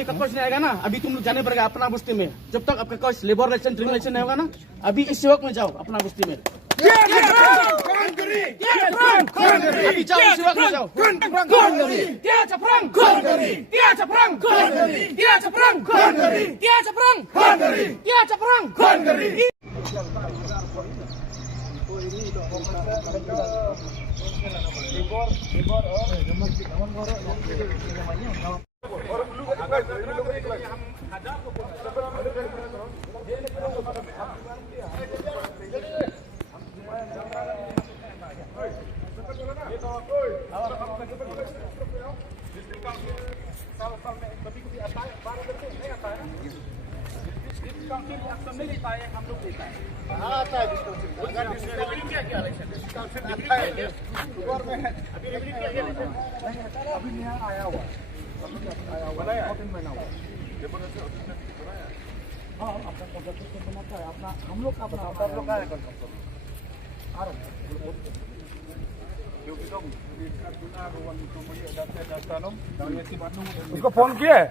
पे कक्कोश नहीं आएगा ना, अभी तुम लोग जाने पड़ेगा अपना बस्ती में। जब तक आपका कोई लेबर इलेक्शन ट्रेनिंग इलेक्शन नहीं होगा ना, अभी इस सेवक में जाओ अपना बस्ती में। अभी जाओ इस सेवक में जाओ। अभी नया आया हुआ बनाया हाँ अपना बनाता है अपना हम लोग का अपना आप लोग का उसको फोन किया है।